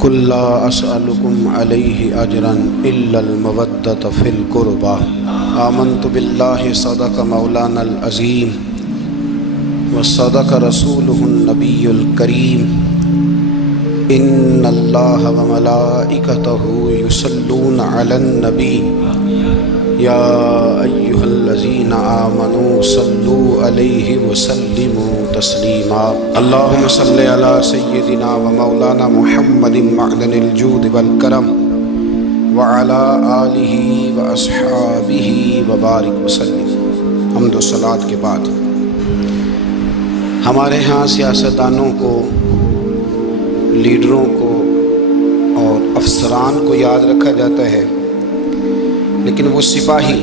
قل لا اسألكم علیہ اجرا الا المودۃ فی القربى آمنت باللہ صدق مولانا العظیم وصدق رسولہ النبی الکریم ان اللہ وملائکتہ یصلون علی النبی یا ایہا الذین آمنوا صلوا علیہ وسلموا تسلیما اللہم صلی علی سیدنا و مولانا محمد معدن الجود والکرم وعلی آلہ و اصحابہ وبارک وسلم۔ حمد و صلاۃ کے بعد ہمارے ہاں سیاستدانوں کو، لیڈروں کو اور افسران کو یاد رکھا جاتا ہے، لیکن وہ سپاہی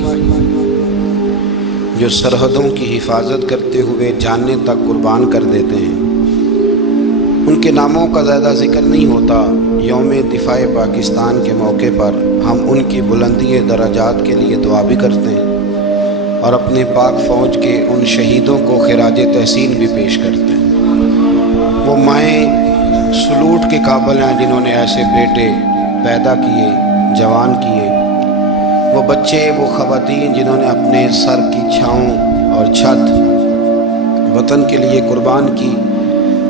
جو سرحدوں کی حفاظت کرتے ہوئے جانیں تک قربان کر دیتے ہیں، ان کے ناموں کا زیادہ ذکر نہیں ہوتا۔ یوم دفاع پاکستان کے موقع پر ہم ان کی بلندی درجات کے لیے دعا بھی کرتے ہیں اور اپنے پاک فوج کے ان شہیدوں کو خراج تحسین بھی پیش کرتے ہیں۔ وہ مائیں سلوٹ کے قابل ہیں جنہوں نے ایسے بیٹے پیدا کیے، جوان کیے، وہ بچے، وہ خواتین جنہوں نے اپنے سر کی چھاؤں اور چھت وطن کے لیے قربان کی۔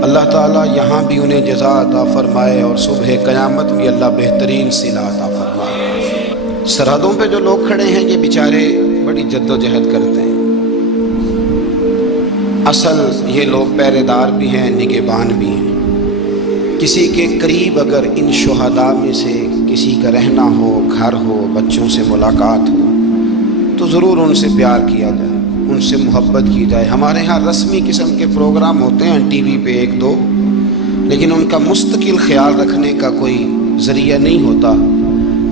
اللہ تعالیٰ یہاں بھی انہیں جزا عطا فرمائے اور صبح قیامت بھی اللہ بہترین صلہ عطا فرمائے۔ سرحدوں پہ جو لوگ کھڑے ہیں یہ بیچارے بڑی جد و جہد کرتے ہیں۔ اصل یہ لوگ پہرے دار بھی ہیں، نگہبان بھی ہیں۔ کسی کے قریب اگر ان شہداء میں سے کسی کا رہنا ہو، گھر ہو، بچوں سے ملاقات ہو تو ضرور ان سے پیار کیا جائے، ان سے محبت کی جائے۔ ہمارے ہاں رسمی قسم کے پروگرام ہوتے ہیں ٹی وی پہ ایک دو، لیکن ان کا مستقل خیال رکھنے کا کوئی ذریعہ نہیں ہوتا۔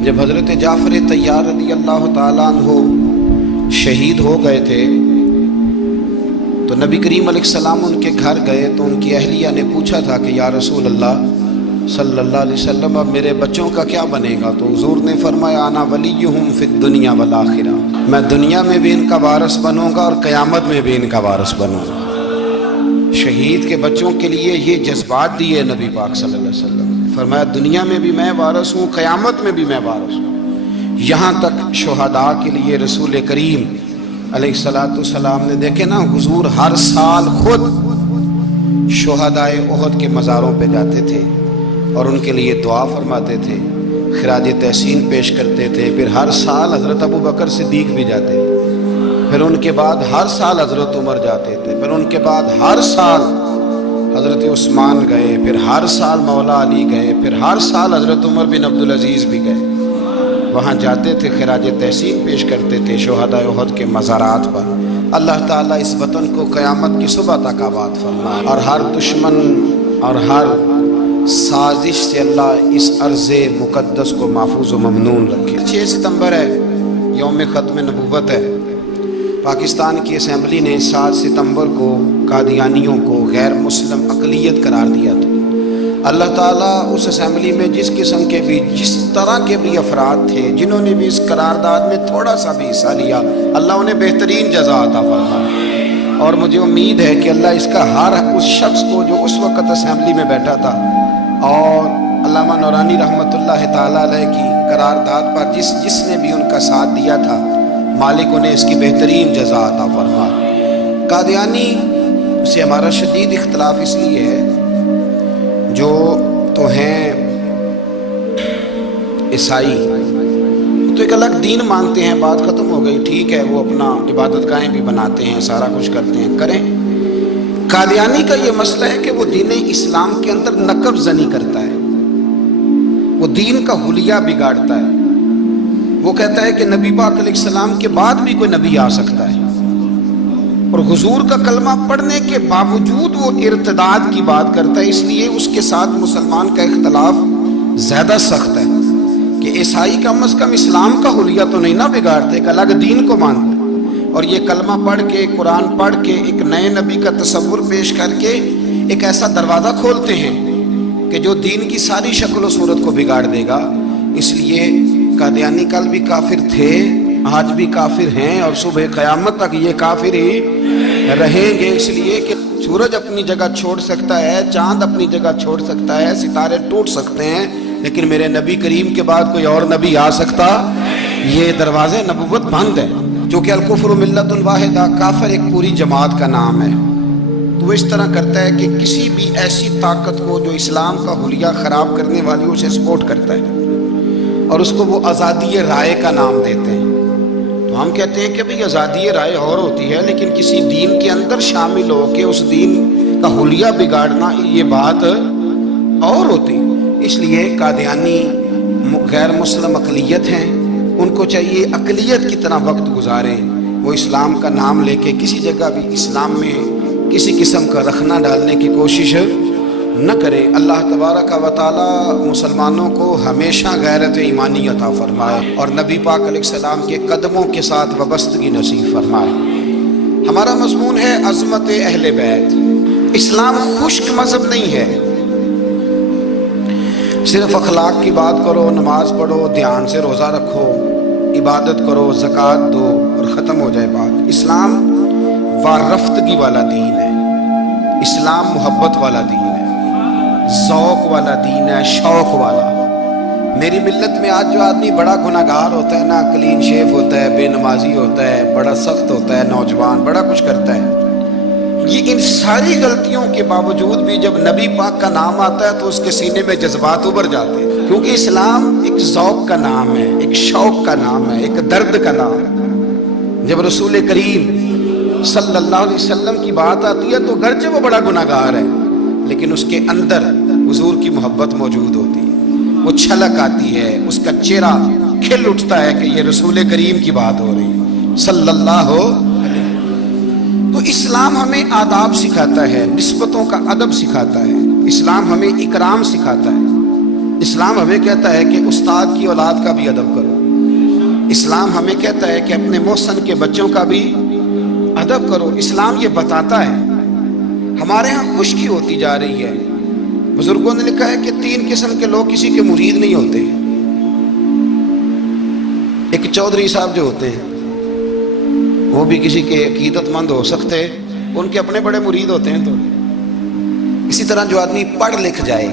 جب حضرت جعفر طیار رضی اللہ تعالیٰ عنہ شہید ہو گئے تھے تو نبی کریم علیہ السلام ان کے گھر گئے تو ان کی اہلیہ نے پوچھا تھا کہ یا رسول اللہ صلی اللہ علیہ وسلم اب میرے بچوں کا کیا بنے گا؟ تو حضور نے فرمایا انا ولیہم فی الدنیا والآخرہ، میں دنیا میں بھی ان کا وارث بنوں گا اور قیامت میں بھی ان کا وارث بنوں گا۔ شہید کے بچوں کے لیے یہ جذبات دیے نبی پاک صلی اللہ علیہ وسلم، فرمایا دنیا میں بھی میں وارث ہوں، قیامت میں بھی میں وارث ہوں۔ یہاں تک شہداء کے لیے رسول کریم علیہ السلام نے دیکھے نا، حضور ہر سال خود شہدائے احد کے مزاروں پہ جاتے تھے اور ان کے لیے دعا فرماتے تھے، خراج تحسین پیش کرتے تھے۔ پھر ہر سال حضرت ابو بکر صدیق بھی جاتے تھے، پھر ان کے بعد ہر سال حضرت عمر جاتے تھے، پھر ان کے بعد ہر سال حضرت عثمان گئے، پھر ہر سال مولا علی گئے، پھر ہر سال حضرت عمر بن عبدالعزیز بھی گئے۔ وہاں جاتے تھے، خراج تحسین پیش کرتے تھے شہداء احد کے مزارات پر۔ اللہ تعالیٰ اس وطن کو قیامت کی صبح تک آباد فرمائے اور ہر دشمن اور ہر سازش سے اللہ اس ارض مقدس کو محفوظ و ممنون رکھے۔ 6 ستمبر ہے، یوم ختم نبوت ہے۔ پاکستان کی اسمبلی نے 7 ستمبر کو قادیانیوں کو غیر مسلم اقلیت قرار دیا تھا۔ اللہ تعالیٰ اس اسمبلی میں جس قسم کے بھی، جس طرح کے بھی افراد تھے جنہوں نے بھی اس قرارداد میں تھوڑا سا بھی حصہ لیا، اللہ انہیں بہترین جزا عطا فرمائے۔ اور مجھے امید ہے کہ اللہ اس کا ہر اس شخص کو جو اس وقت اسمبلی میں بیٹھا تھا اور علامہ نورانی رحمۃ اللہ تعالیٰ علیہ کی قرارداد پر جس نے بھی ان کا ساتھ دیا تھا، مالک انہیں اس کی بہترین جزا عطا فرمائے۔ قادیانی سے ہمارا شدید اختلاف اس لیے ہے، جو تو ہیں عیسائی تو ایک الگ دین مانتے ہیں، بات ختم ہو گئی، ٹھیک ہے، وہ اپنا عبادت گاہیں بھی بناتے ہیں، سارا کچھ کرتے ہیں، کریں۔ قادیانی کا یہ مسئلہ ہے کہ وہ دین اسلام کے اندر نقب زنی کرتا ہے، وہ دین کا حلیہ بگاڑتا ہے۔ وہ کہتا ہے کہ نبی پاک علیہ السلام کے بعد بھی کوئی نبی آ سکتا ہے، اور حضور کا کلمہ پڑھنے کے باوجود وہ ارتداد کی بات کرتا ہے۔ اس لیے اس کے ساتھ مسلمان کا اختلاف زیادہ سخت ہے کہ عیسائی کم از کم اسلام کا حلیہ تو نہیں نہ بگاڑتے، ایک الگ دین کو مانتے، اور یہ کلمہ پڑھ کے، قرآن پڑھ کے، ایک نئے نبی کا تصور پیش کر کے ایک ایسا دروازہ کھولتے ہیں کہ جو دین کی ساری شکل و صورت کو بگاڑ دے گا۔ اس لیے قادیانی کل بھی کافر تھے، آج بھی کافر ہیں، اور صبح قیامت تک یہ کافر ہی رہیں گے، اس لیے کہ سورج اپنی جگہ چھوڑ سکتا ہے، چاند اپنی جگہ چھوڑ سکتا ہے، ستارے ٹوٹ سکتے ہیں، لیکن میرے نبی کریم کے بعد کوئی اور نبی آ سکتا؟ یہ دروازے نبوت بند ہے، چونکہ الکفر ملت واحدہ، کافر ایک پوری جماعت کا نام ہے۔ تو وہ اس طرح کرتا ہے کہ کسی بھی ایسی طاقت کو جو اسلام کا حلیہ خراب کرنے والی اسے سپورٹ کرتا ہے، اور اس کو وہ آزادی رائے کا نام دیتے ہیں۔ تو ہم کہتے ہیں کہ بھئی آزادی رائے اور ہوتی ہے، لیکن کسی دین کے اندر شامل ہو کے اس دین کا حلیہ بگاڑنا یہ بات اور ہوتی۔ اس لیے قادیانی غیر مسلم اقلیت ہیں، ان کو چاہیے اقلیت کی طرح وقت گزاریں، وہ اسلام کا نام لے کے کسی جگہ بھی اسلام میں کسی قسم کا رخنہ ڈالنے کی کوشش نہ کرے۔ اللہ تبارک و تعالی مسلمانوں کو ہمیشہ غیرت ایمانی عطا فرمائے اور نبی پاک علیہ السلام کے قدموں کے ساتھ وابستگی نصیب فرمائے۔ ہمارا مضمون ہے عظمت اہل بیت۔ اسلام خشک مذہب نہیں ہے، صرف اخلاق کی بات کرو، نماز پڑھو، دھیان سے روزہ رکھو، عبادت کرو، زکوٰۃ دو اور ختم ہو جائے بات۔ اسلام وارفتگی والا دین ہے، اسلام محبت والا دین ہے، ذوق والا دین ہے، شوق والا۔ میری ملت میں آج جو آدمی بڑا گناہگار ہوتا ہے نا، کلین شیف ہوتا ہے، بے نمازی ہوتا ہے، بڑا سخت ہوتا ہے، نوجوان بڑا کچھ کرتا ہے، یہ ان ساری غلطیوں کے باوجود بھی جب نبی پاک کا نام آتا ہے تو اس کے سینے میں جذبات ابھر جاتے ہیں، کیونکہ اسلام ایک ذوق کا نام ہے، ایک شوق کا نام ہے، ایک درد کا نام ہے۔ جب رسول کریم صلی اللہ علیہ وسلم کی بات آتی ہے تو گرچہ وہ بڑا گناہگار ہے، لیکن اس کے اندر حضور کی محبت موجود ہوتی ہے، وہ چھلک آتی ہے، اس کا چہرہ کھل اٹھتا ہے کہ یہ رسول کریم کی بات ہو رہی ہے صلی اللہ علیہ۔ تو اسلام ہمیں آداب سکھاتا ہے، نسبتوں کا ادب سکھاتا ہے، اسلام ہمیں اکرام سکھاتا ہے، اسلام ہمیں کہتا ہے کہ استاد کی اولاد کا بھی ادب کرو، اسلام ہمیں کہتا ہے کہ اپنے محسن کے بچوں کا بھی ادب کرو۔ اسلام یہ بتاتا ہے۔ ہمارے ہاں خشکی ہوتی جا رہی ہے، بزرگوں نے لکھا ہے کہ 3 قسم کے لوگ کسی کے مرید نہیں ہوتے۔ ایک چودھری صاحب جو ہوتے ہیں وہ بھی کسی کے عقیدت مند ہو سکتے، ان کے اپنے بڑے مرید ہوتے ہیں۔ تو اسی طرح جو آدمی پڑھ لکھ جائے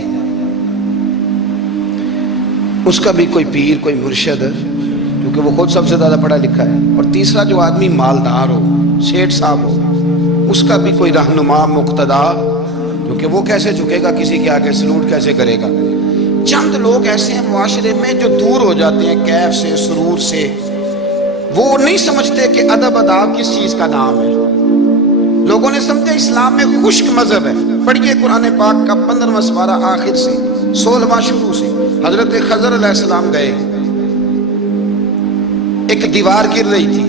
اس کا بھی کوئی پیر، کوئی مرشد، کیونکہ وہ خود سب سے زیادہ پڑھا لکھا ہے۔ اور تیسرا جو آدمی مالدار ہو، سیٹھ صاحب ہو، اس کا بھی کوئی رہنما، مقتدا، کیونکہ وہ کیسے جھکے گا کسی کے آگے، سلوٹ کیسے کرے گا۔ چند لوگ ایسے ہیں معاشرے میں جو دور ہو جاتے ہیں کیف سے، سرور سے، وہ نہیں سمجھتے کہ ادب آداب کس چیز کا نام ہے۔ لوگوں نے سمجھا اسلام میں خشک مذہب ہے۔ پڑھیے قرآن پاک کا 15واں سپارہ آخر سے، 16واں شروع سے۔ حضرت خضر علیہ السلام گئے، ایک دیوار گر رہی تھی،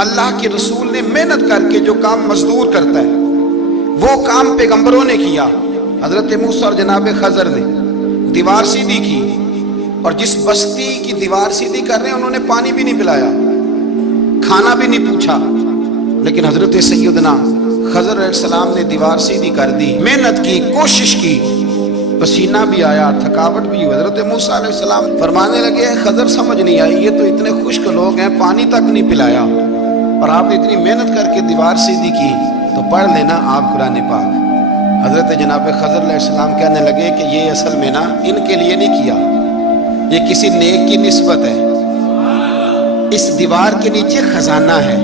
اللہ کے رسول نے محنت کر کے جو کام مزدور کرتا ہے وہ کام پیغمبروں نے کیا۔ حضرت موسیٰ اور جناب خضر نے دیوار سیدھی کی، اور جس بستی کی دیوار سیدھی کر رہے ہیں انہوں نے پانی بھی نہیں پلایا، کھانا بھی نہیں پوچھا، لیکن حضرت سیدنا خضر علیہ السلام نے دیوار سیدھی کر دی، محنت کی، کوشش کی، پسینہ بھی آیا، تھکاوٹ بھی ہوئی۔ حضرت موسیٰ علیہ السلام فرمانے لگے، خضر سمجھ نہیں آئی، یہ تو اتنے خشک لوگ ہیں، پانی تک نہیں پلایا، اور آپ نے اتنی محنت کر کے دیوار سیدھی کی، تو پڑھ لینا آپ قرآن پاک۔ حضرت جناب خضر علیہ السلام کہنے لگے کہ یہ اصل میں نا ان کے لیے نہیں کیا، یہ کسی نیک کی نسبت ہے، اس دیوار کے نیچے خزانہ ہے،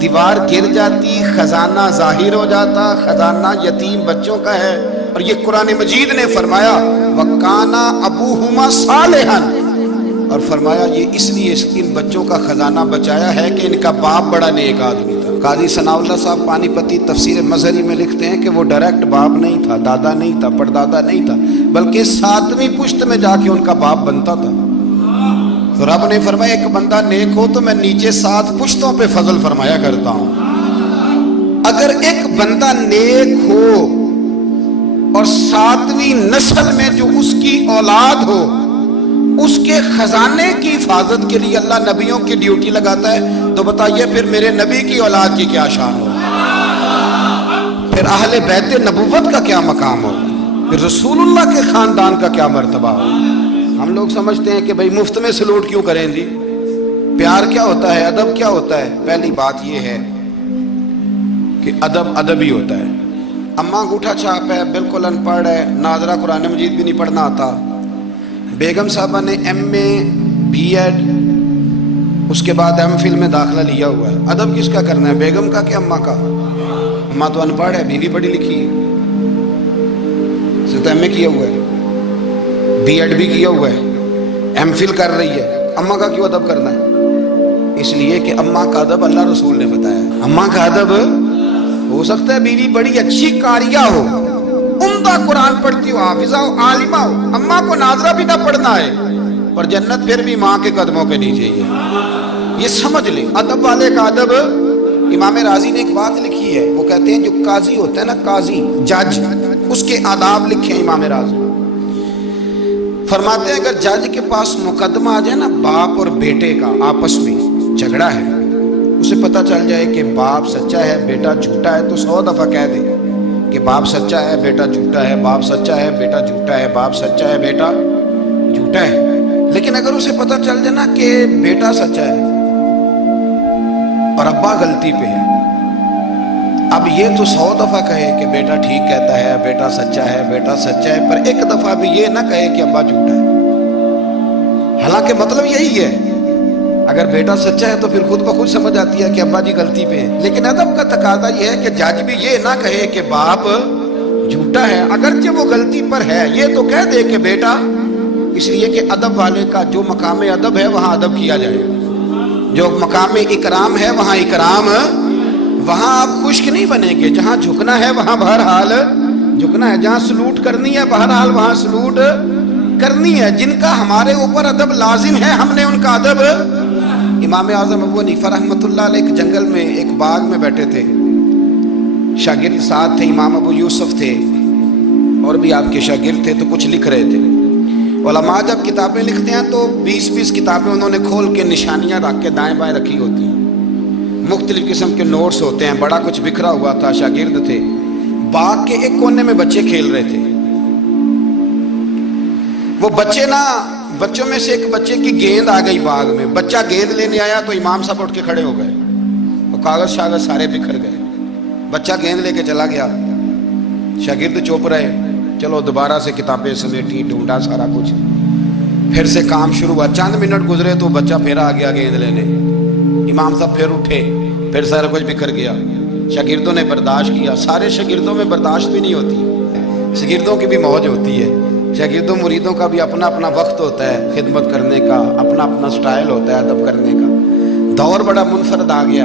دیوار گر جاتی، خزانہ ظاہر ہو جاتا، خزانہ یتیم بچوں کا ہے۔ اور یہ قرآن مجید نے فرمایا وَقَانَ أَبُوهُمَا صَالِحًا، اور فرمایا یہ اس لیے ان بچوں کا خزانہ بچایا ہے کہ ان کا باپ بڑا نیک آدمی تھا۔ قاضی ثناء اللہ صاحب پانی پتی تفسیر مظہری میں لکھتے ہیں کہ وہ ڈائریکٹ باپ نہیں تھا، دادا نہیں تھا، پردادا نہیں تھا، بلکہ 7ویں پشت میں جا کے ان کا باپ بنتا تھا۔ تو رب نے فرمایا ایک بندہ نیک ہو تو میں نیچے 7 پشتوں پہ فضل فرمایا کرتا ہوں۔ اگر ایک بندہ نیک ہو اور 7ویں نسل میں جو اس کی اولاد ہو، اس کے خزانے کی حفاظت کے لیے اللہ نبیوں کی ڈیوٹی لگاتا ہے، تو بتائیے پھر میرے نبی کی اولاد کی کیا شان ہو، پھر اہل بیت نبوت کا کیا مقام ہو، پھر رسول اللہ کے خاندان کا کیا مرتبہ ہو۔ ہم لوگ سمجھتے ہیں کہ بھئی مفت میں سلوٹ کیوں کریں جی، پیار کیا ہوتا ہے، ادب کیا ہوتا ہے۔ پہلی بات یہ ہے کہ ادب ادب ہی ہوتا ہے، اماں انگوٹھا چھاپ ہے، بالکل ان پڑھ ہے، ناظرہ قرآن مجید بھی نہیں پڑھنا آتا، بیگم صاحبہ نے ایم اے بی ایڈ اس کے بعد ایم فل میں داخلہ لیا ہوا ہے، ادب کس کا کرنا ہے، بیگم کا کہ اماں کا؟ اماں تو ان پڑھ ہے، بیوی پڑھی لکھی ہے، اسے تو ایم اے کیا ہوا ہے، بی ایڈ بھی کیا ہوا ہے، ایم فل کر رہی ہے، اماں کا کیوں ادب کرنا ہے؟ اس لیے کہ اماں کا ادب اللہ رسول نے بتایا۔ اماں کا ادب ہو سکتا ہے بیوی بڑی اچھی قاریہ ہو، عمدہ قرآن پڑھتی ہو، حافظہ ہو، عالمہ ہو، اماں کو ناظرہ بھی نہ پڑھنا ہے، پر جنت پھر بھی ماں کے قدموں کے نیچے ہی ہے۔ یہ سمجھ لیں ادب والے کا ادب۔ امام راضی نے ایک بات لکھی ہے، وہ کہتے ہیں جو قاضی ہوتا ہے نا، قاضی جج، اس کے آداب لکھے ہیں امام راضی۔ فرماتے ہیں اگر جج کے پاس مقدمہ آ جائے نا باپ اور بیٹے کا آپس میں جھگڑا ہے، اسے پتہ چل جائے کہ باپ سچا ہے بیٹا جھوٹا ہے، تو 100 دفعہ کہہ دے کہ باپ سچا ہے بیٹا جھوٹا ہے، باپ سچا ہے بیٹا جھوٹا ہے، باپ سچا ہے بیٹا جھوٹا ہے۔ لیکن اگر اسے پتہ چل جائے نا کہ بیٹا سچا ہے اور ابا غلطی پہ ہے، اب یہ تو 100 دفعہ کہے کہ بیٹا ٹھیک کہتا ہے، بیٹا سچا ہے، بیٹا سچا ہے، پر ایک دفعہ بھی یہ نہ کہے کہ ابا جھوٹا ہے۔ حالانکہ مطلب یہی ہے، اگر بیٹا سچا ہے تو پھر خود بخود سمجھ آتی ہے کہ ابا جی غلطی پہ ہے۔ لیکن ادب کا تقاضا یہ ہے کہ جج بھی یہ نہ کہے کہ باپ جھوٹا ہے، اگرچہ وہ غلطی پر ہے، یہ تو کہہ دے کہ بیٹا، اس لیے کہ ادب والے کا جو مقام ادب ہے وہاں ادب کیا جائے، جو مقام اکرام ہے وہاں اکرام، وہاں آپ خشک نہیں بنیں گے، جہاں جھکنا ہے وہاں بہرحال جھکنا ہے، جہاں سلوٹ کرنی ہے بہرحال وہاں سلوٹ کرنی ہے۔ جن کا ہمارے اوپر ادب لازم ہے ہم نے ان کا ادب۔ امام اعظم ابو حنیفہ رحمۃ اللہ علیہ ایک جنگل میں ایک باغ میں بیٹھے تھے، شاگرد ساتھ تھے، امام ابو یوسف تھے اور بھی آپ کے شاگرد تھے، تو کچھ لکھ رہے تھے۔ علماء جب کتابیں لکھتے ہیں تو 20 کتابیں انہوں نے کھول کے نشانیاں رکھ کے دائیں بائیں رکھی ہوتی ہیں، مختلف قسم کے نوٹس ہوتے ہیں، بڑا کچھ بکھرا ہوا تھا۔ شاگرد تھے، باغ کے ایک کونے میں بچے کھیل رہے تھے، وہ بچے نا، بچوں میں سے ایک بچے کی گیند آ گئی باغ میں، بچہ گیند لینے آیا تو امام صاحب اٹھ کے کھڑے ہو گئے، وہ کاغذ شاغذ سارے بکھر گئے، بچہ گیند لے کے چلا گیا، شاگرد چوپ رہے، چلو دوبارہ سے کتابیں سمیٹی، ڈھونڈا سارا کچھ، پھر سے کام شروع ہوا، چند منٹ گزرے تو بچہ پھر آ گیا گیند لینے، امام صاحب پھر اٹھے، پھر سارا کچھ بکھر گیا، شاگردوں نے برداشت کیا، سارے شاگردوں میں برداشت بھی نہیں ہوتی، شاگردوں کی بھی موج ہوتی ہے، شاگردوں مریدوں کا بھی اپنا اپنا وقت ہوتا ہے خدمت کرنے کا، اپنا اپنا سٹائل ہوتا ہے ادب کرنے کا۔ دور بڑا منفرد آ گیا،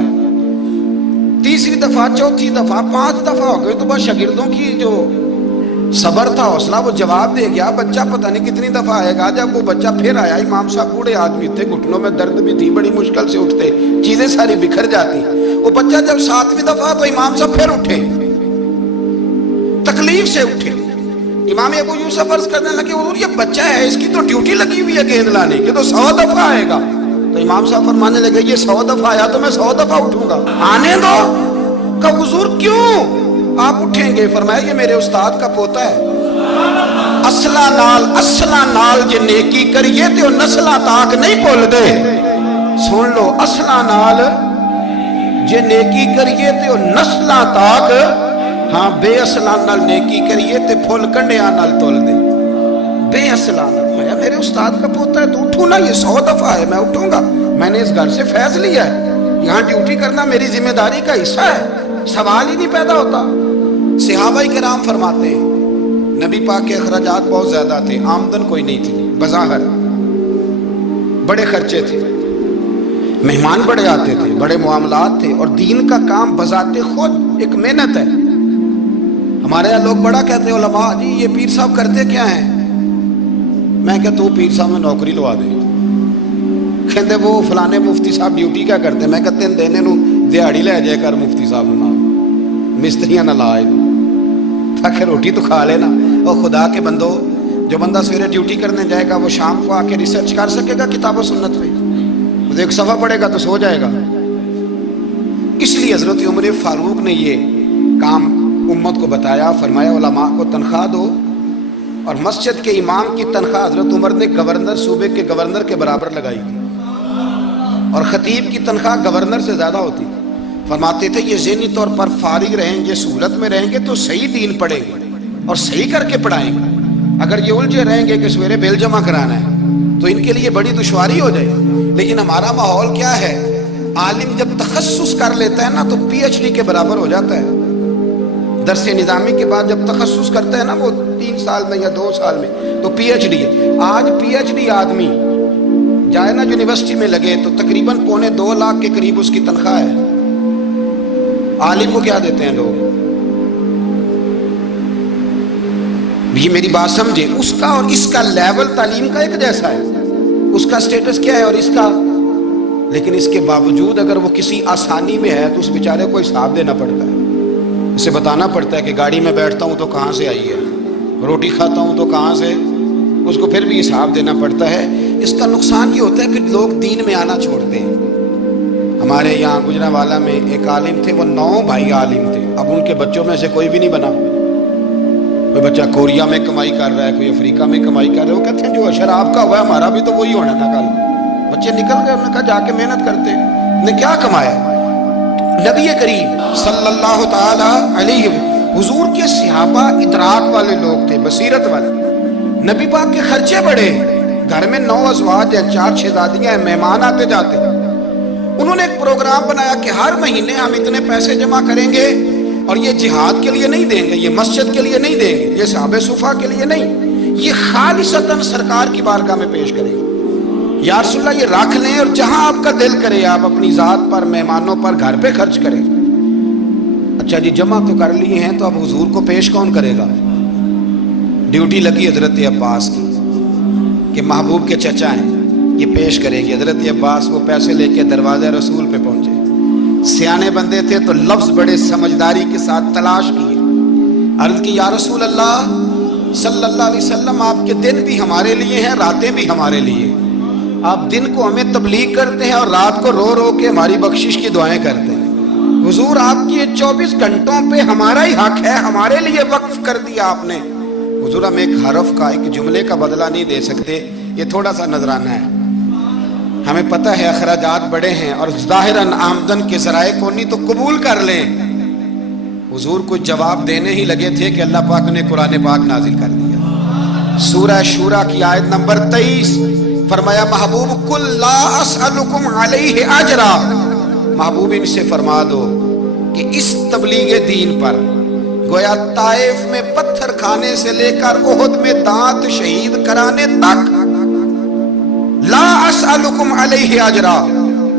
تیسری دفعہ، چوتھی دفعہ، 5 دفعہ ہو گئے تو بس شاگردوں کی جو صبر تھا، حوصلہ، وہ جواب دے گیا، بچہ پتہ نہیں کتنی دفعہ آئے گا۔ جب وہ بچہ پھر آیا، امام صاحب بوڑھے آدمی تھے، گھٹنوں میں درد بھی تھی، بڑی مشکل سے اٹھتے، چیزیں ساری بکھر جاتی، وہ بچہ جب 7ویں دفعہ تو امام صاحب پھر اٹھے، تکلیف سے اٹھے، امام ابو یوسف عرض کرنے لگے حضور یہ بچہ ہے، اس کی تو ڈیوٹی لگی ہوئی ہے گیند لانے کی، تو 100 دفعہ آئے گا۔ تو امام صاحب فرمانے لگے یہ 100 دفعہ آیا تو میں 100 دفعہ اٹھوں گا، آنے دو۔ کہ حضور کیوں آپ اٹھیں گے؟ فرمایا یہ میرے استاد کا پوتا ہے، اصلا نال جے نیکی کریے تے نسلہ تاک نہیں بھول دے۔ سن لو، اصلا نال جے نیکی کریے تے نسلہ تاک، ہاں بے اصلان نال نیکی کریے تے پھول کنڈیاں نال تول دے۔ بے اصلان میں میرے استاد کا پوتا ہے تو اٹھوں نا، یہ 100 دفعہ ہے میں اٹھوں گا، میں نے اس گھر سے فیض لیا ہے، یہاں ڈیوٹی کرنا میری ذمہ داری کا حصہ ہے، سوال ہی نہیں پیدا ہوتا۔ صحابہ کرام فرماتے ہیں نبی پاک کے اخراجات بہت زیادہ تھے، آمدن کوئی نہیں تھی، بظاہر بڑے خرچے تھے، مہمان بڑے آتے تھے، بڑے معاملات تھے، اور دین کا کام بذات خود ایک محنت ہے۔ ہمارے یہاں لوگ بڑا کہتے ہیں علماء جی یہ پیر صاحب کرتے کیا ہیں؟ میں کہتا ہوں پیر صاحب میں نوکری لوا دیں، کہتے وہ فلانے مفتی صاحب ڈیوٹی کیا کرتے ہیں؟ میں کہتے ہیں دینے نو دیہڑی لے جائے کر مفتی صاحب نہ، مستریاں نہ لائے تاکہ روٹی تو کھا لینا۔ اور خدا کے بندو، جو بندہ سویرے ڈیوٹی کرنے جائے گا وہ شام کو آ کے ریسرچ کر سکے گا کتاب و سنت پہ؟ وہ ایک صفحہ پڑھے گا تو سو جائے گا۔ اس لیے حضرت عمر فاروق نے یہ کام امت کو بتایا، فرمایا علماء کو تنخواہ دو، اور مسجد کے امام کی تنخواہ حضرت عمر نے گورنر، صوبے کے گورنر کے برابر لگائی تھی، اور خطیب کی تنخواہ گورنر سے زیادہ ہوتی تھی۔ فرماتے تھے یہ ذہنی طور پر فارغ رہیں گے، سہولت میں رہیں گے تو صحیح دین پڑھیں گے اور صحیح کر کے پڑھائیں گے۔ اگر یہ الجھے رہیں گے کہ سویرے بل جمع کرانا ہے تو ان کے لیے بڑی دشواری ہو جائے۔ لیکن ہمارا ماحول کیا ہے، عالم جب تخصص کر لیتا ہے نا تو پی ایچ ڈی کے برابر ہو جاتا ہے۔ درس نظامی کے بعد جب تخصص کرتا ہے نا وہ 3 سال میں یا 2 سال میں تو پی ایچ ڈی ہے۔ آج پی ایچ ڈی آدمی جائے نا یونیورسٹی میں لگے تو تقریباً 2.25 لاکھ کے قریب اس کی تنخواہ ہے۔ عالم کو کیا دیتے ہیں لوگ؟ یہ میری بات سمجھے، اس کا اور اس کا لیول تعلیم کا ایک جیسا ہے، اس کا سٹیٹس کیا ہے اور اس کا، لیکن اس کے باوجود اگر وہ کسی آسانی میں ہے تو اس بیچارے کو حساب دینا پڑتا ہے، اسے بتانا پڑتا ہے کہ گاڑی میں بیٹھتا ہوں تو کہاں سے آئی ہے، روٹی کھاتا ہوں تو کہاں سے، اس کو پھر بھی حساب دینا پڑتا ہے۔ اس کا نقصان یہ ہوتا ہے کہ لوگ دین میں آنا چھوڑتے ہیں۔ ہمارے یہاں گجرانوالہ میں ایک عالم تھے، وہ 9 بھائی عالم تھے، اب ان کے بچوں میں سے کوئی بھی نہیں بنا۔ کوئی بچہ کوریا میں کمائی کر رہا ہے، کوئی افریقہ میں کمائی کر رہا ہے، وہ کہتے ہیں جو اشر آپ کا ہوا ہے ہمارا بھی تو وہی ہونا تھا۔ کل بچے نکل گئے، انہوں نے کہا جا کے محنت کرتے ہیں، نے کیا کمایا؟ نبی کریم صلی اللہ تعالی علیہ حضور کے صحابہ ادراک والے لوگ تھے، بصیرت والے۔ نبی پاک کے خرچے بڑے، گھر میں 9 ازواج ہیں، 4 شہزادیاں ہیں، مہمان آتے جاتے۔ انہوں نے ایک پروگرام بنایا کہ ہر مہینے ہم اتنے پیسے جمع کریں گے اور یہ جہاد کے لیے نہیں دیں گے، یہ مسجد کے لیے نہیں دیں گے، یہ صحابہ صفا کے لیے نہیں، یہ خالصتاً سرکار کی بارگاہ میں پیش کریں گے۔ یا رسول اللہ یہ رکھ لیں اور جہاں آپ کا دل کرے آپ اپنی ذات پر، مہمانوں پر، گھر پہ خرچ کریں۔ اچھا جی جمع تو کر لیے ہیں، تو اب حضور کو پیش کون کرے گا؟ ڈیوٹی لگی حضرت عباس کی کہ محبوب کے چچا ہیں، یہ پیش کریں گے۔ حضرت عباس وہ پیسے لے کے دروازہ رسول پہ پہنچے، سیانے بندے تھے تو لفظ بڑے سمجھداری کے ساتھ تلاش کیے، عرض کی یا رسول اللہ صلی اللہ علیہ وسلم آپ کے دن بھی ہمارے لیے ہیں، راتیں بھی ہمارے لیے، آپ دن کو ہمیں تبلیغ کرتے ہیں اور رات کو رو رو کے ہماری بخشش کی دعائیں کرتے ہیں، حضور آپ کی 24 گھنٹوں پہ ہمارا ہی حق ہے، ہمارے لیے وقف کر دیا آپ نے۔ حضور ہم ایک حرف کا، ایک جملے کا بدلہ نہیں دے سکتے، یہ تھوڑا سا نذرانہ ہے، ہمیں پتہ ہے اخراجات بڑے ہیں اور ظاہراً آمدن کے ذرائع کو نہیں تو قبول کر لیں۔ حضور کو جواب دینے ہی لگے تھے کہ اللہ پاک نے قرآن پاک نازل کر دیا، سورہ شورى کی آیت نمبر 23، فرمایا محبوب قل لا اسألکم علیہ اجرا، محبوب ان سے فرما دو کہ اس تبلیغ دین پر گویا طائف میں پتھر کھانے سے لے کر احد میں دانت شہید کرانے تک، لا اسألکم علیہ اجرا،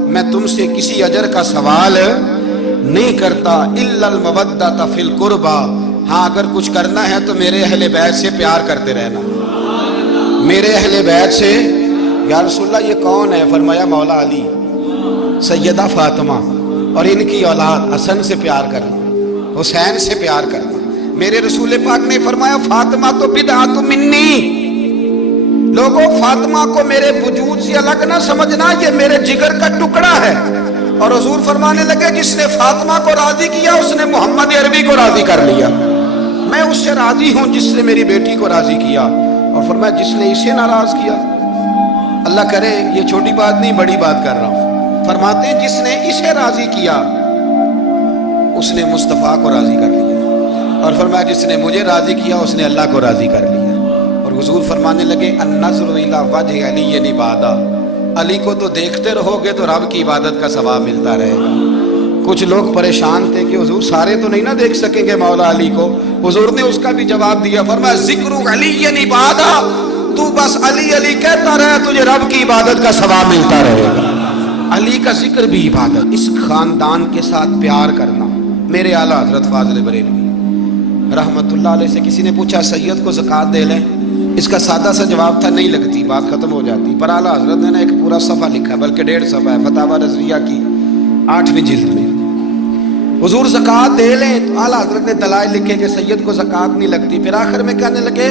میں تم سے کسی اجر کا سوال نہیں کرتا، الا المودۃ فی القربى، ہاں اگر کچھ کرنا ہے تو میرے اہل بیت سے پیار کرتے رہنا، میرے اہل بیت سے۔ یا رسول اللہ یہ کون ہے؟ فرمایا مولا علی، سیدہ فاطمہ اور ان کی اولاد حسن سے پیار کرنا، حسین سے پیار کرنا۔ میرے رسول پاک نے فرمایا فاطمہ تو بدعۃ منی، لوگوں فاطمہ کو میرے وجود سے الگ نہ سمجھنا، یہ میرے جگر کا ٹکڑا ہے۔ اور حضور فرمانے لگے جس نے فاطمہ کو راضی کیا اس نے محمد عربی کو راضی کر لیا، میں اس سے راضی ہوں جس نے میری بیٹی کو راضی کیا۔ اور فرمایا جس نے اسے ناراض کیا، اللہ کرے یہ چھوٹی بات نہیں بڑی بات کر رہا ہوں، فرماتے ہیں جس نے اسے راضی کیا اس نے مصطفیٰ کو راضی کر لیا، اور فرمایا جس نے مجھے راضی کیا اس نے اللہ کو راضی کر لیا۔ اور حضور فرمانے لگے النظر الی وجہ علی عبادہ، علی کو تو دیکھتے رہو گے تو رب کی عبادت کا ثواب ملتا رہے گا۔ کچھ لوگ پریشان تھے کہ حضور سارے تو نہیں نہ دیکھ سکیں گے مولا علی کو، حضور نے اس کا بھی جواب دیا، فرمایا ذکر علی عبادہ، تو بس علی علی کہتا رہے تجھے رب کی عبادت کا ثواب ملتا رہے گا۔ علی کا ذکر بھی عبادت، اس خاندان کے ساتھ پیار کرنا۔ میرے اعلیٰ حضرت فاضل بریلوی رحمت اللہ علیہ سے کسی نے پوچھا سید کو زکوٰۃ دے لیں؟ اس کا سادہ سا جواب تھا نہیں لگتی، بات ختم ہو جاتی، پر اعلیٰ حضرت نے ایک پورا صفحہ لکھا ہے، بلکہ 1.5 صفحہ ہے، فتاوی رضویہ کی 8ویں جلد میں، حضور زکوٰۃ دے لیں تو اعلیٰ حضرت نے دلائل لکھے کہ سید کو زکوٰۃ نہیں لگتی، پھر آخر میں کہنے لگے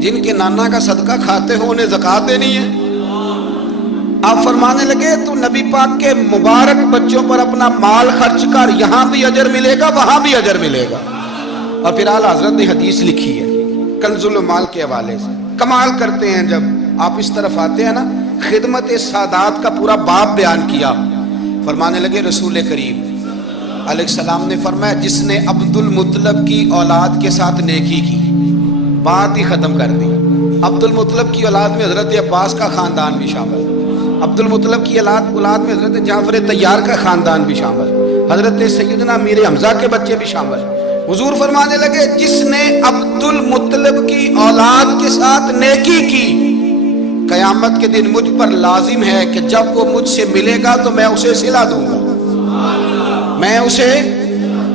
جن کے نانا کا صدقہ کھاتے ہو انہیں زکوٰۃ دینی ہے۔ آپ فرمانے لگے تو نبی پاک کے مبارک بچوں پر اپنا مال خرچ کر، یہاں بھی اجر ملے گا وہاں بھی اجر ملے گا۔ اور پھر اعلیٰ حضرت نے حدیث لکھی ہے کنز المال کے حوالے سے، کمال کرتے ہیں جب آپ اس طرف آتے ہیں نا، خدمت سادات کا پورا باب بیان کیا، فرمانے لگے رسول کریم علیہ السلام نے فرمایا جس نے عبد المطلب کی اولاد کے ساتھ نیکی کی، بات ہی ختم کر دی۔ عبد المطلب کی اولاد میں حضرت عباس کا خاندان بھی شامل، عبد المطلب کی اولاد میں حضرت جعفر طیار کا خاندان بھی شامل، حضرت سیدنا میر حمزہ کے بچے بھی شامل۔ حضور فرمانے لگے جس نے عبد المطلب کی اولاد کے ساتھ نیکی کی، قیامت کے دن مجھ پر لازم ہے کہ جب وہ مجھ سے ملے گا تو میں اسے صلہ دوں گا، میں اسے۔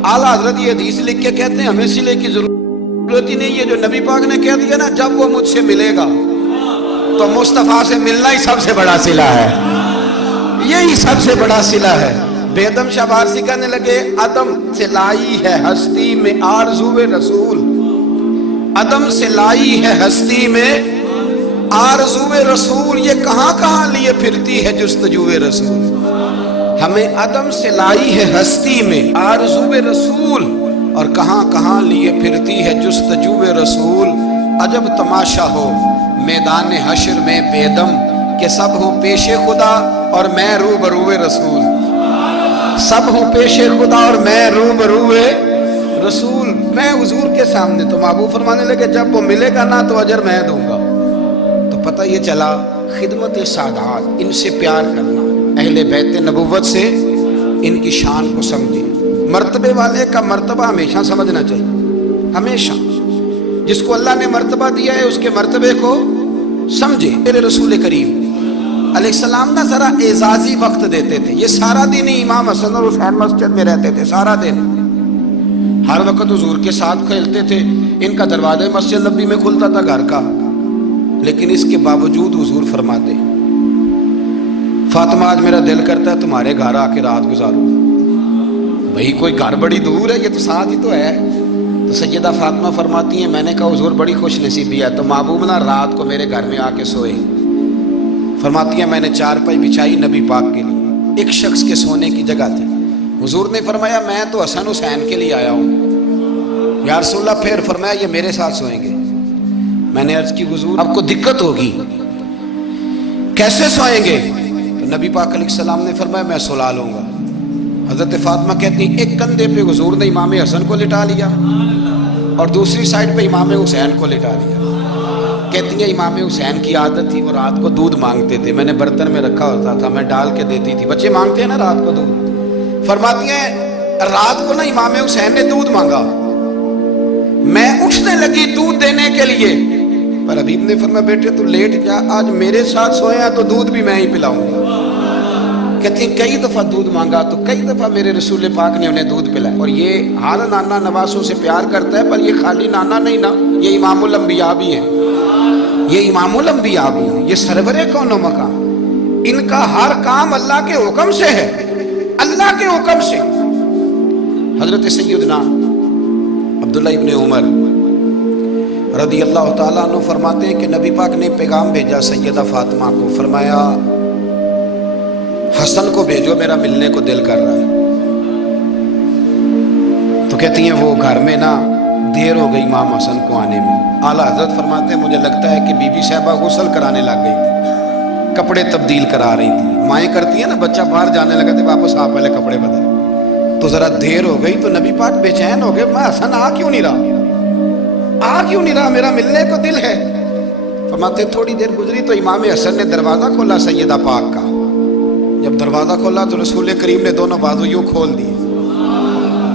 اعلیٰ حضرت یہ حدیث لکھ کے کہتے ہیں ہمیں صلے کی ضرورت ہی نہیں، یہ جو نبی پاک نے کہہ دیا نا جب وہ مجھ سے ملے گا، تو مصطفیٰ سے ملنا ہی سب سے بڑا صلہ ہے، یہی سب سے بڑا صلہ ہے۔ بیدم شاہ بارسی کہنے لگے عدم سے لائی ہے ہستی میں آرزو رسول، عدم سے لائی ہے ہستی میں آرزو رسول، یہ کہاں کہاں لیے پھرتی ہے جستجو رسول۔ ہمیں عدم سے لائی ہے ہستی میں آرزو رسول، اور کہاں کہاں لیے پھرتی ہے جستجو رسول۔ عجب تماشا ہو میدان حشر میں بیدم کہ سب ہوں پیش خدا اور میں روبرو رسول، سب ہوں پیش خدا اور میں روبرو رسول۔ میں حضور کے سامنے، تو محبوب فرمانے لگے جب وہ ملے گا نا تو اجر میں دوں گا۔ تو پتہ یہ چلا خدمت سادات، ان سے پیار کرنا، اہل بیت نبوت سے ان کی شان کو سمجھے۔ مرتبے والے کا مرتبہ ہمیشہ سمجھنا چاہیے، ہمیشہ۔ جس کو اللہ نے مرتبہ دیا ہے اس کے مرتبے کو سمجھے۔ میرے رسول کریم علیہ السلام نا ذرا اعزازی وقت دیتے تھے، یہ سارا دن ہی امام حسن اور حسین مسجد میں رہتے تھے، سارا دن ہر وقت حضور کے ساتھ کھیلتے تھے، ان کا دروازہ مسجد نبی میں کھلتا تھا گھر کا، لیکن اس کے باوجود حضور فرماتے فاطمہ آج میرا دل کرتا ہے تمہارے گھر آ کے رات گزاروں۔ بھئی کوئی گھر بڑی دور ہے، یہ تو ساتھ ہی تو ہے۔ تو سیدہ فاطمہ فرماتی ہیں میں نے کہا حضور بڑی خوش نصیبی ہے تو محبوب نا رات کو میرے گھر میں آ کے سوئے۔ فرماتی ہیں میں نے چارپائی بچھائی نبی پاک کے لیے، ایک شخص کے سونے کی جگہ تھی۔ حضور نے فرمایا میں تو حسن حسین کے لیے آیا ہوں یا رسول اللہ، پھر فرمایا یہ میرے ساتھ سوئیں گے۔ میں نے عرض کی حضور آپ کو دقت ہوگی، کیسے سوئیں گے؟ تو نبی پاک علیہ السلام نے فرمایا میں سلا لوں گا۔ حضرت فاطمہ کہتی ہیں ایک کندھے پہ حضور نے امام حسن کو لٹا لیا اور دوسری سائڈ پہ امام حسین کو لٹا لیا۔ کہتی ہیں امام حسین کی عادت تھی وہ رات کو دودھ مانگتے تھے، میں نے برتن میں رکھا ہوتا تھا، میں ڈال کے دیتی تھی، بچے مانگتے ہیں نا رات کو دودھ۔ فرماتی ہیں رات کو نا امام حسین نے دودھ مانگا، میں اٹھنے لگی دودھ دینے کے لیے، پر حبیب نے فرمایا بیٹے تو لیٹ جا، آج میرے ساتھ سویا تو دودھ بھی میں ہی پلاؤں گا۔ کہتی ہیں کئی دفعہ دودھ مانگا تو کئی دفعہ میرے رسول پاک نے انہیں دودھ پلایا۔ اور یہ ہر نانا نواسوں سے پیار کرتا ہے، پر یہ خالی نانا نہیں نا، یہ امام الانبیاء بھی ہیں، یہ امام الانبیاء بھی ہیں، یہ سرور کون و مقام، ان کا ہر کام اللہ کے حکم سے ہے، اللہ کے حکم سے۔ حضرت سیدنا عبداللہ ابن عمر رضی اللہ تعالیٰ عنہ فرماتے ہیں کہ نبی پاک نے پیغام بھیجا سیدہ فاطمہ کو، فرمایا حسن کو بھیجو میرا ملنے کو دل کر رہا ہے۔ تو کہتی ہیں وہ گھر میں نا دیر ہو گئی امام حسن کو آنے میں۔ اعلیٰ حضرت فرماتے ہیں مجھے لگتا ہے کہ بی بی صاحبہ غسل کرانے لگ گئی تھی، کپڑے تبدیل کرا رہی تھی، مائیں کرتی ہیں نا بچہ باہر جانے لگا تھے واپس آ پہلے کپڑے بدل، تو ذرا دیر ہو گئی تو نبی پاک بے چین ہو گئے، میں حسن آ کیوں نہیں رہا، میرا ملنے کو دل ہے۔ فرماتے تھوڑی دیر گزری تو امام حسن نے دروازہ کھولا سیدہ پاک کا، جب دروازہ کھولا تو رسول کریم نے دونوں بازو یوں کھول دیے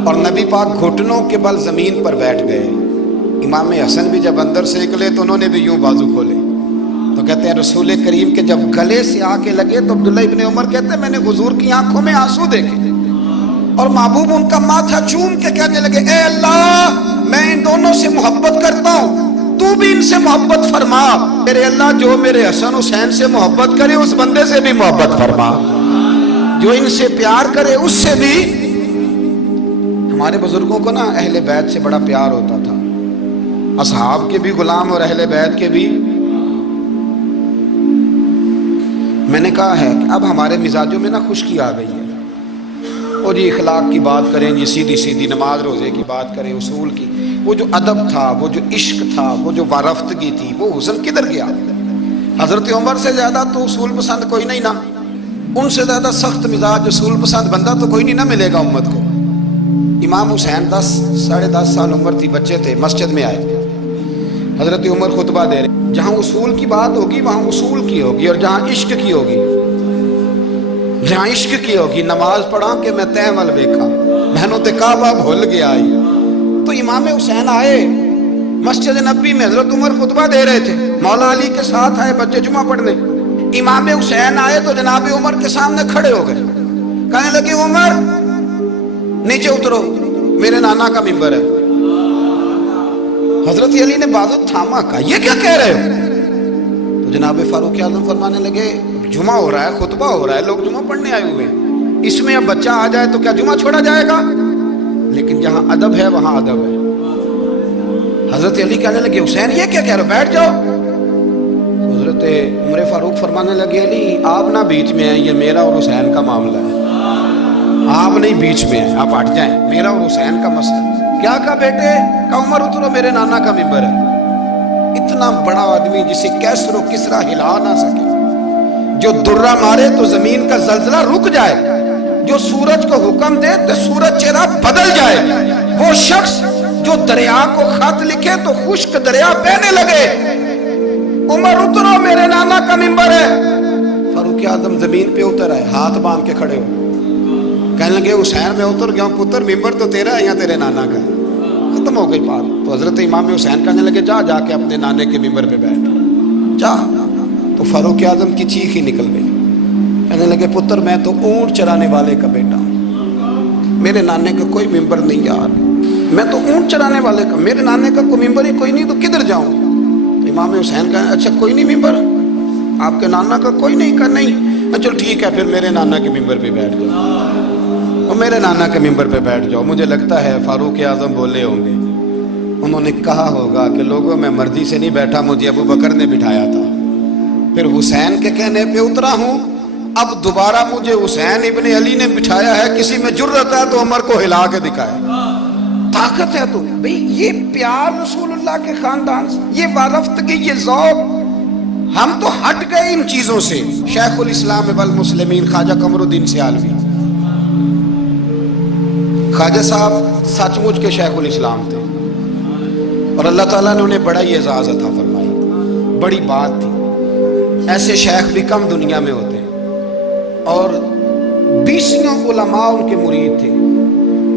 اور نبی پاک گھٹنوں کے بل زمین پر بیٹھ گئے۔ امام حسن بھی جب اندر سے نکلے تو انہوں نے بھی یوں بازو کھولے۔ تو کہتے ہیں رسول کریم کے جب گلے سے آ کے لگے تو عبداللہ ابن عمر کہتے ہیں میں نے حضور کی آنکھوں میں آنسو دیکھے اور محبوب ان کا ماتھا چوم کے کہنے لگے اے اللہ میں ان دونوں سے محبت کرتا ہوں، تو بھی ان سے محبت فرما، میرے اللہ جو میرے حسن حسین سے محبت کرے اس بندے سے بھی محبت فرما، جو ان سے پیار کرے اس سے بھی۔ ہمارے بزرگوں کو نا اہل بیت سے بڑا پیار ہوتا تھا، اصحاب کے بھی غلام اور اہل بیت کے بھی۔ میں نے کہا ہے کہ اب ہمارے مزاجوں میں نا خشکی آ گئی ہے، اور جی اخلاق کی بات کریں، جی سیدھی سیدھی نماز روزے کی بات کریں، اصول کی، وہ جو ادب تھا، وہ جو عشق تھا، وہ جو وارفتگی تھی، وہ حسن کدھر گیا؟ حضرت عمر سے زیادہ تو اصول پسند کوئی نہیں نا، ان سے زیادہ سخت مزاج اصول پسند بندہ تو کوئی نہیں نہ ملے گا امت کو۔ امام حسین 10-10.5 سال عمر تھی، بچے تھے، مسجد میں آئے، حضرت عمر خطبہ دے رہے، جہاں اصول کی بات ہوگی وہاں اصول کی ہوگی، اور جہاں عشق کی ہوگی، جہاں عشق کی ہوگی، نماز پڑھا کہ میں تیمل ویکھا مینوں تے کعبہ بھول گیا آئی۔ تو امام حسین آئے مسجد نبی میں، حضرت عمر خطبہ دے رہے تھے، مولا علی کے ساتھ آئے بچے جمعہ پڑھنے، امام حسین آئے تو جناب عمر کے سامنے کھڑے ہو گئے، کہنے لگے عمر نیچے اترو، میرے نانا کا ممبر ہے۔ حضرت علی نے بازو تھاما، کہا یہ کیا کہہ رہے ہو؟ تو جناب فاروق اعظم فرمانے لگے جمعہ ہو رہا ہے، خطبہ ہو رہا ہے، لوگ جمعہ پڑھنے آئے ہوئے ہیں، اس میں اب بچہ آ جائے تو کیا جمعہ چھوڑا جائے گا؟ لیکن جہاں ادب ہے وہاں ادب ہے۔ حضرت علی کہنے لگے حسین یہ کیا کہہ رہے ہو، بیٹھ جاؤ۔ حضرت عمر فاروق فرمانے لگے علی آپ نہ بیچ میں ہیں، یہ میرا اور حسین کا معاملہ ہے، آپ نہیں بیچ میں ہیں، آپ ہٹ جائیں، میرا اور حسین کا مسئلہ۔ کیا کہا بیٹے؟ کہا عمر اترو، میرے نانا کا ممبر ہے۔ اتنا بڑا آدمی جسے کیسر و کسرا ہلا نہ سکے، جو درہ مارے تو زمین کا زلزلہ رک جائے، جو سورج کو حکم دے تو سورج چہرہ بدل جائے، وہ شخص جو دریا کو خط لکھے تو خشک دریا بہنے لگے، عمر اترو میرے نانا کا ممبر ہے۔ فاروق اعظم زمین پہ اتر آئے، ہاتھ باندھ کے کھڑے ہو، کہنے لگے حسین میں اتر گیا ہوں پتر، ممبر تو تیرا ہے یا تیرے نانا کا ہے؟ ختم ہو گئی بات۔ تو حضرت امام حسین کہنے لگے جا جا کے اپنے نانے کے ممبر پہ بیٹھ جا۔ تو فاروق اعظم کی چیخ ہی نکل گئی، کہنے لگے پتر میں تو اونٹ چرانے والے کا بیٹا ہوں، میرے نانے کا کوئی ممبر نہیں یار، میں تو اونٹ چرانے والے کا، میرے نانے کا کوئی ممبر ہی کوئی نہیں، تو کدھر جاؤں؟ امام حسین کہا اچھا کوئی نہیں ممبر آپ کے نانا کا کوئی نہیں؟ کہا نہیں۔ چل ٹھیک ہے پھر میرے نانا کے ممبر پہ بیٹھ جاؤ، اور میرے نانا کے ممبر پہ بیٹھ جاؤ۔ مجھے لگتا ہے فاروق اعظم بولے ہوں گے، انہوں نے کہا ہوگا کہ لوگوں میں مرضی سے نہیں بیٹھا، مجھے ابو بکر نے بٹھایا تھا، پھر حسین کے کہنے پہ اترا ہوں، اب دوبارہ مجھے حسین ابن علی نے بٹھایا ہے، کسی میں جرت ہے تو عمر کو ہلا کے دکھائے، طاقت ہے تو بھئی یہ پیار رسول اللہ کے خاندان سے، یہ وارفتگی، یہ ذوق، ہم تو ہٹ گئے ان چیزوں سے۔ شیخ الاسلام والمسلمین خواجہ قمر الدین سیالوی، خواجہ صاحب سچ مچ کے شیخ الاسلام تھے، اور اللہ تعالیٰ نے انہیں بڑا ہی اعزاز عطا فرمائی، بڑی بات تھی، ایسے شیخ بھی کم دنیا میں ہوتے ہیں، اور 20 علماء ان کے مرید تھے۔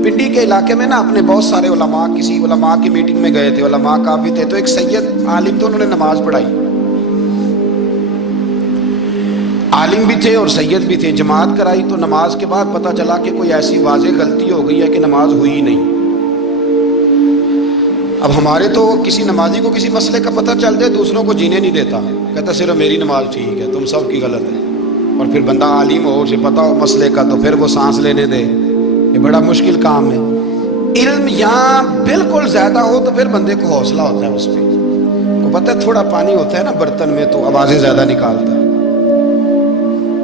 پنڈی کے علاقے میں نا اپنے بہت سارے علماء، کسی علماء کی میٹنگ میں گئے تھے، علماء کافی تھے، تو ایک سید عالم تو انہوں نے نماز پڑھائی، عالم بھی تھے اور سید بھی تھے، جماعت کرائی، تو نماز کے بعد پتہ چلا کہ کوئی ایسی واضح غلطی ہو گئی ہے کہ نماز ہوئی ہی نہیں۔ اب ہمارے تو کسی نمازی کو کسی مسئلے کا پتہ چل جائے دوسروں کو جینے نہیں دیتا، کہتا صرف میری نماز ٹھیک ہے، تم سب کی غلط ہے، اور پھر بندہ عالم ہو، اسے پتہ ہو مسئلے کا، تو پھر وہ سانس لینے دے، یہ بڑا مشکل کام ہے۔ علم یہاں بالکل زیادہ ہو تو پھر بندے کو حوصلہ ہوتا ہے، اس پہ کو پتہ ہے تھوڑا پانی ہوتا ہے نا برتن میں تو آوازیں زیادہ نکالتا ہے۔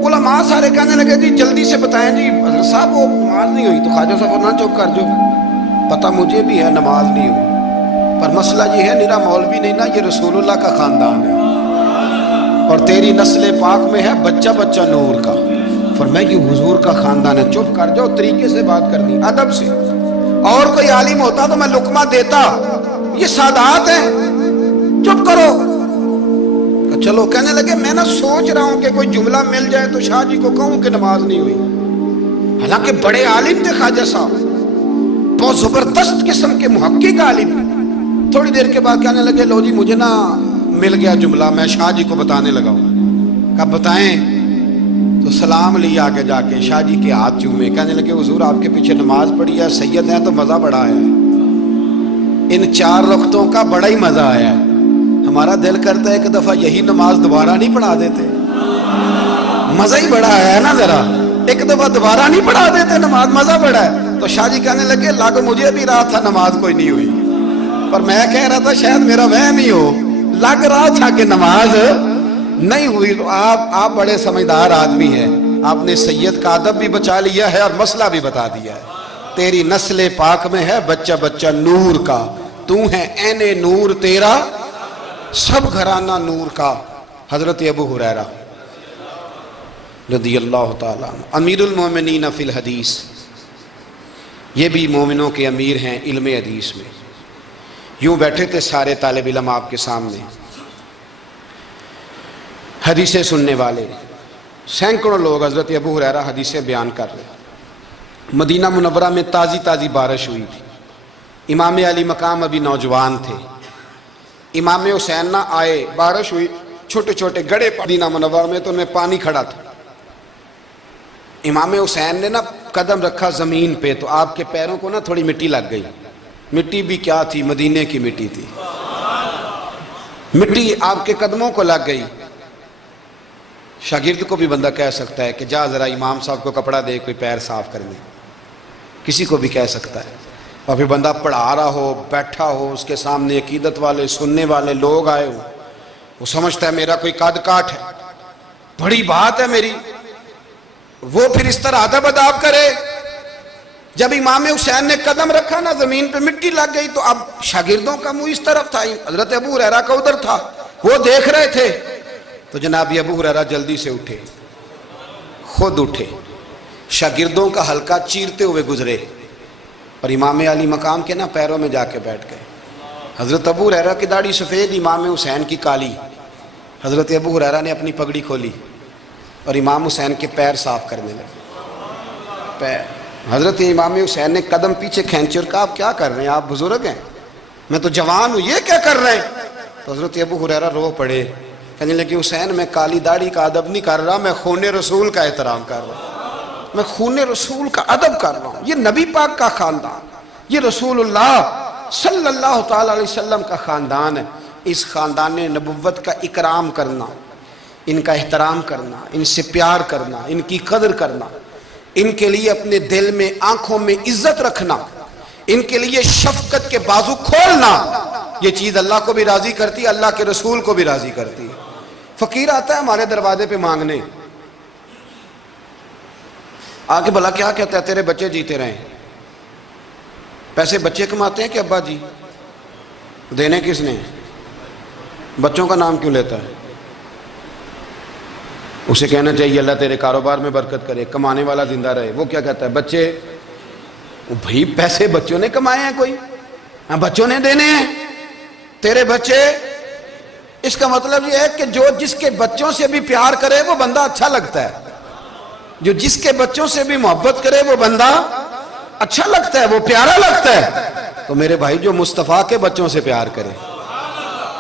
علماء سارے کہنے لگے جی جلدی سے بتائیں جی حضرت صاحب وہ نماز نہیں ہوئی، تو خواجہ صاحب نہ چپ کر جو، پتہ مجھے بھی ہے نماز نہیں ہوئی، پر مسئلہ یہ ہے میرا مولوی نہیں نا، یہ رسول اللہ کا خاندان ہے، اور تیری نسل پاک میں ہے بچہ بچہ نور کا، فرمایا کہ حضور کا خاندان ہے، چپ کر جاؤ، طریقے سے بات کرنی، ادب سے، اور کوئی عالم ہوتا تو میں لقمہ دیتا، یہ سادات ہیں، چپ کرو۔ چلو کہنے لگے میں نہ سوچ رہا ہوں کہ کوئی جملہ مل جائے تو شاہ جی کو کہوں کہ نماز نہیں ہوئی، حالانکہ بڑے عالم تھے خواجہ صاحب، بہت زبردست قسم کے محقق عالم۔ تھوڑی دیر کے بعد کہنے لگے لو جی مجھے نا مل گیا جملہ، میں شاہ جی کو بتانے لگا ہوں۔ کہا بتائیں؟ تو سلام لیا آگے جا کے، شاہ جی کے ہاتھ چومے، کہنے لگے حضور آپ کے پیچھے نماز پڑھی ہے، سید ہیں تو مزہ بڑا آیا ہے، ان 4 رکعتوں کا بڑا ہی مزہ آیا ہے، ہمارا دل کرتا ہے ایک دفعہ یہی نماز دوبارہ نہیں پڑھا دیتے، مزہ ہی بڑا آیا ہے نا، ذرا ایک دفعہ دوبارہ نہیں پڑھا دیتے نماز، مزہ بڑا ہے۔ تو شاہ جی کہنے لگے لاگو مجھے بھی رہا تھا نماز کوئی نہیں ہوئی، پر میں کہہ رہا تھا شاید میرا وہم ہی ہو، لگ رہا تھا کہ نماز نہیں ہوئی۔ تو آپ بڑے سمجھدار آدمی ہیں، آپ نے سید کا ادب بھی بچا لیا ہے اور مسئلہ بھی بتا دیا ہے، تیری نسل پاک میں ہے بچہ بچہ نور کا، تو ہے عین نور تیرا سب گھرانہ نور کا۔ حضرت ابو ہریرہ رضی اللہ تعالیٰ عنہ امیر المومنین فی الحدیث، یہ بھی مومنوں کے امیر ہیں علم حدیث میں۔ یوں بیٹھے تھے سارے طالب علم آپ کے سامنے، حدیثیں سننے والے سینکڑوں لوگ، حضرت ابو ہریرہ حدیثیں بیان کر رہے۔ مدینہ منورہ میں تازی تازی بارش ہوئی تھی، امام علی مقام ابھی نوجوان تھے، امام حسین نہ آئے، بارش ہوئی، چھوٹے چھوٹے گڑھے مدینہ منورہ میں، تو ان میں پانی کھڑا تھا۔ امام حسین نے نا قدم رکھا زمین پہ تو آپ کے پیروں کو نا تھوڑی مٹی لگ گئی۔ مٹی بھی کیا تھی، مدینے کی مٹی تھی، مٹی آپ کے قدموں کو لگ گئی۔ شاگرد کو بھی بندہ کہہ سکتا ہے کہ جا ذرا امام صاحب کو کپڑا دے کوئی پیر صاف کرنے، کسی کو بھی کہہ سکتا ہے۔ اور پھر بندہ پڑھا رہا ہو، بیٹھا ہو، اس کے سامنے عقیدت والے سننے والے لوگ آئے ہو، وہ سمجھتا ہے میرا کوئی قد کاٹ ہے، بڑی بات ہے میری، وہ پھر اس طرح ادب اداب کرے۔ جب امام حسین نے قدم رکھا نا زمین پہ مٹی لگ گئی، تو اب شاگردوں کا منہ اس طرف تھا، حضرت ابو ہریرہ کا ادھر تھا، وہ دیکھ رہے تھے۔ تو جناب ابو ہریرہ جلدی سے اٹھے، خود اٹھے، شاگردوں کا حلقہ چیرتے ہوئے گزرے، اور امام علی مقام کے نا پیروں میں جا کے بیٹھ گئے۔ حضرت ابو ہریرہ کی داڑھی سفید، امام حسین کی کالی۔ حضرت ابو ہریرہ نے اپنی پگڑی کھولی اور امام حسین کے پیر صاف کرنے لگے۔ حضرت امام حسین نے قدم پیچھے کھینچے اور کہا آپ کیا کر رہے ہیں، آپ بزرگ ہیں، میں تو جوان ہوں، یہ کیا کر رہے ہیں؟ تو حضرت ابو ہریرہ رو پڑے، کہنے لگے حسین میں کالی داڑھی کا ادب نہیں کر رہا، میں خون رسول کا احترام کر رہا ہوں، میں خون رسول کا ادب کر رہا ہوں۔ یہ نبی پاک کا خاندان، یہ رسول اللہ صلی اللہ تعالی علیہ وسلم کا خاندان ہے۔ اس خاندان نبوت کا اکرام کرنا، ان کا احترام کرنا، ان سے پیار کرنا، ان کی قدر کرنا، ان کے لیے اپنے دل میں آنکھوں میں عزت رکھنا، ان کے لیے شفقت کے بازو کھولنا، یہ چیز اللہ کو بھی راضی کرتی ہے، اللہ کے رسول کو بھی راضی کرتی ہے۔ فقیر آتا ہے ہمارے دروازے پہ مانگنے، آگے بھلا کیا کہتا ہے، تیرے بچے جیتے رہیں۔ پیسے بچے کماتے ہیں کہ ابا جی؟ دینے کس نے؟ بچوں کا نام کیوں لیتا ہے؟ اسے کہنا چاہیے اللہ تیرے کاروبار میں برکت کرے، کمانے والا زندہ رہے۔ وہ کیا کہتا ہے، بچے، بھائی پیسے بچوں نے کمائے ہیں، کوئی بچوں نے دینے ہیں، تیرے بچے۔ اس کا مطلب یہ ہے کہ جو جس کے بچوں سے بھی پیار کرے وہ بندہ اچھا لگتا ہے، جو جس کے بچوں سے بھی محبت کرے وہ بندہ اچھا لگتا ہے، وہ پیارا لگتا ہے۔ تو میرے بھائی جو مصطفیٰ کے بچوں سے پیار کرے،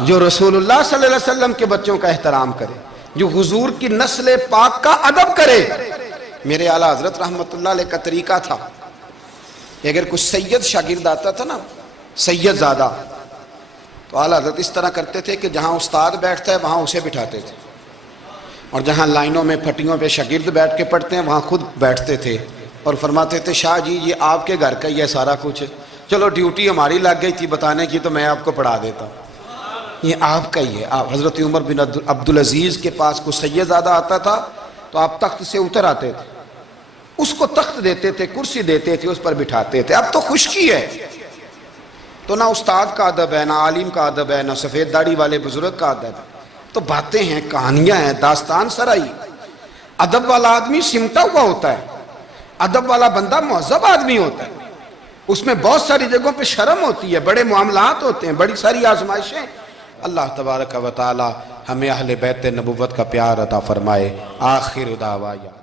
جو رسول اللہ صلی اللہ علیہ وسلم کے بچوں کا احترام کرے، جو حضور کی نسل پاک کا ادب کرے۔ میرے اعلیٰ حضرت رحمت اللہ علیہ کا طریقہ تھا، اگر کچھ سید شاگرد آتا تھا نا، سید زادہ، تو اعلیٰ حضرت اس طرح کرتے تھے کہ جہاں استاد بیٹھتا ہے وہاں اسے بٹھاتے تھے، اور جہاں لائنوں میں پھٹیوں پہ شاگرد بیٹھ کے پڑھتے ہیں وہاں خود بیٹھتے تھے، اور فرماتے تھے شاہ جی یہ آپ کے گھر کا ہی ہے سارا کچھ، چلو ڈیوٹی ہماری لگ گئی تھی بتانے کی تو میں آپ کو پڑھا دیتا ہوں، یہ آپ کا ہی ہے۔ آپ حضرت عمر بن عبدالعزیز کے پاس کوئی سید زادہ آتا تھا تو آپ تخت سے اتر آتے تھے، اس کو تخت دیتے تھے، کرسی دیتے تھے، اس پر بٹھاتے تھے۔ اب تو خشکی ہے، تو نہ استاد کا ادب ہے، نہ عالم کا ادب ہے، نہ سفید داڑھی والے بزرگ کا ادب ہے، تو باتیں ہیں، کہانیاں ہیں، داستان سرائی۔ ادب والا آدمی سمٹا ہوا ہوتا ہے، ادب والا بندہ مہذب آدمی ہوتا ہے، اس میں بہت ساری جگہوں پہ شرم ہوتی ہے، بڑے معاملات ہوتے ہیں، بڑی ساری آزمائشیں۔ اللہ تبارک و تعالی ہمیں اہل بیت نبوت کا پیار عطا فرمائے۔ آخر دعوانا